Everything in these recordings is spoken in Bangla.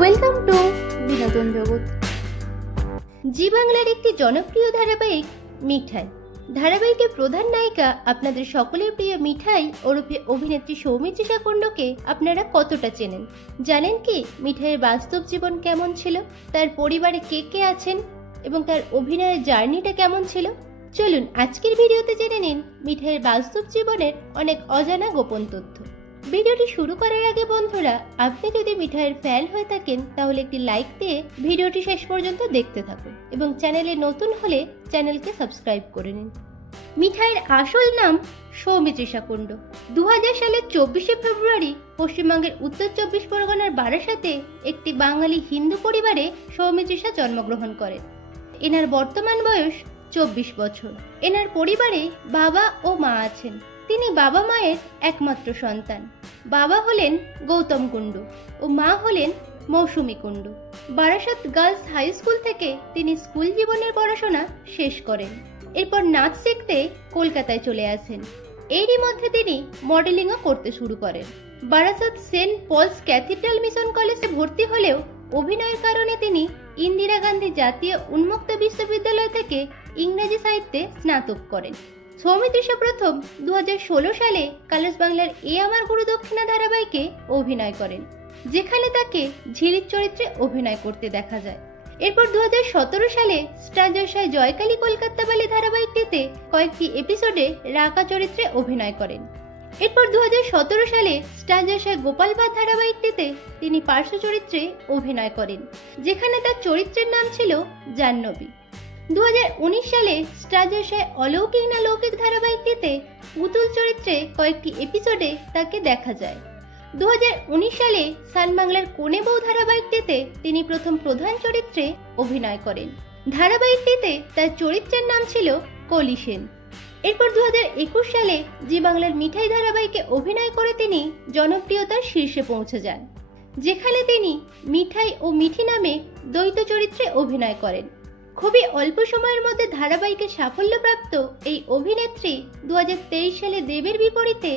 ওয়েলকাম টু বিনোদন জগৎ। জি বাংলার একটি জনপ্রিয় ধারাবাহিক মিঠাই। ধারাবাহিকের প্রধান নায়িকা আপনাদের সকলের প্রিয় মিঠাই ওরফে অভিনেত্রী সৌমিত্রিষা কুণ্ডুকে আপনারা কতটা চেনেন? জানেন কি মিঠাইয়ের বাস্তব জীবন কেমন ছিল, তার পরিবারে কে কে আছেন এবং তার অভিনয়ের জার্নিটা কেমন ছিল? চলুন আজকের ভিডিওতে জেনে নিন মিঠাইয়ের বাস্তব জীবনের অনেক অজানা গোপন তথ্য। ভিডিওটি শুরু করার আগে বন্ধুরা, আপনি যদি মিঠাইয়ের ফ্যান হয়ে থাকেন তাহলে একটি লাইক দিয়ে ভিডিওটি শেষ পর্যন্ত দেখতে থাকুন এবং চ্যানেলে নতুন হলে চ্যানেলকে সাবস্ক্রাইব করে নিন। মিঠাইয়ের আসল নাম সৌমিত্রিষা কুণ্ডু। 2000 সালের 24শে ফেব্রুয়ারি পশ্চিমবঙ্গের উত্তর 24 পরগনার বারাসাতে একটি বাঙালি হিন্দু পরিবারে সৌমিত্রিষা জন্মগ্রহণ করেন। এনার বর্তমান বয়স 24 বছর। এনার পরিবারে বাবা ও মা আছেন। তিনি বাবা মায়ের একমাত্র সন্তান। বাবা হলেন গৌতম কুণ্ডু ও মা হলেন Mousumi Kundu. Barasat girls high school থেকে তিনি স্কুল জীবনের পড়াশোনা শেষ করেন। এরপর নাচ শিখতে কলকাতায় চলে আসেন। এরই মধ্যে তিনি মডেলিংও করতে শুরু করেন। Barasat saint Paul's cathedral mission কলেজে ভর্তি হলেও অভিনয়ের কারণে তিনি ইন্দিরা গান্ধী জাতীয় উন্মুক্ত বিশ্ববিদ্যালয় থেকে ইংরেজি সাহিত্যে স্নাতক করেন। সৌমিত্রিষা প্রথম 2016 সালে কালার্স বাংলার এ আমার গুরু দক্ষিণা ধারাবাহিকে অভিনয় করেন, যেখানে তাকে ঝিলিক চরিত্রে অভিনয় করতে দেখা যায়। এরপর 2017 সালে স্টার জলসায় জয়কালী কলকাতা বালি ধারাবাহিকটিতে কয়েকটি এপিসোডে রাকা চরিত্রে অভিনয় করেন। এরপর 2017 সালে স্টার জলসায় গোপাল ভাঁড় ধারাবাহিকটিতে তিনি পার্শ্ব চরিত্রে অভিনয় করেন, যেখানে তার চরিত্রের নাম ছিল জাহ্নবী। 2019 সালে স্টার জলসায় অলৌকিক না লৌকিক ধারাবাহিকটিতে পুতুল চরিত্রে কয়েকটি এপিসোডে তাকে দেখা যায়। 2019 সালে সান বাংলার কোনে বউ ধারাবাহিকটিতে তিনি প্রথম প্রধান চরিত্রে অভিনয় করেন। ধারাবাহিকটিতে তার চরিত্রের নাম ছিল কলি সেন। এরপর 2021 সালে জি বাংলার মিঠাই ধারাবাহিকে অভিনয় করে তিনি জনপ্রিয়তার শীর্ষে পৌঁছে যান, যেখানে তিনি মিঠাই ও মিঠি নামে দ্বৈত চরিত্রে অভিনয় করেন। খুবই অল্প সময়ের মধ্যে ধারাবাহিকে সাফল্যপ্রাপ্ত এই অভিনেত্রী 2023 সালে দেবের বিপরীতে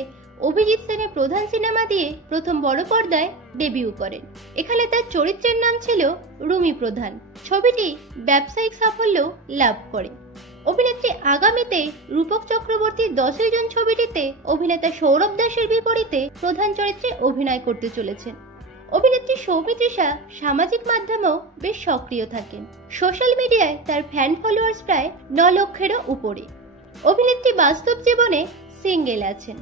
অভিজিৎ সেনের প্রধান সিনেমা দিয়ে প্রথম বড় পর্দায় ডেবিউ করেন। এখানে তার চরিত্রের নাম ছিল রুমি প্রধান। ছবিটি ব্যবসায়িক সাফল্য লাভ করে। অভিনেত্রী আগামীতে রূপক চক্রবর্তীর 10ই জুন ছবিটিতে অভিনেতা সৌরভ দাসের বিপরীতে প্রধান চরিত্রে অভিনয় করতে চলেছেন। অভিনেত্রী সৌমিত্রিষা সামাজিক মাধ্যমেও বেশ সক্রিয় থাকেন। সোশ্যাল মিডিয়ায় তার ফ্যান ফলোয়ার্স প্রায় 9 লক্ষেরও উপরে। অভিনেত্রী বাস্তব জীবনে সিঙ্গেল আছেন।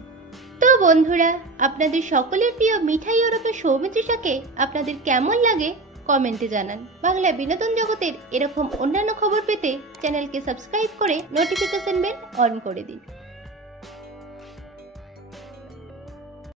তো বন্ধুরা, আপনাদের সকলের প্রিয় মিঠাই ওরফে সৌমিত্রিষাকে আপনাদের কেমন লাগে কমেন্টে জানান। বাংলা বিনোদন জগতের এরকম অন্যান্য খবর পেতে চ্যানেলকে সাবস্ক্রাইব করে নোটিফিকেশন বেল অন করে দিন।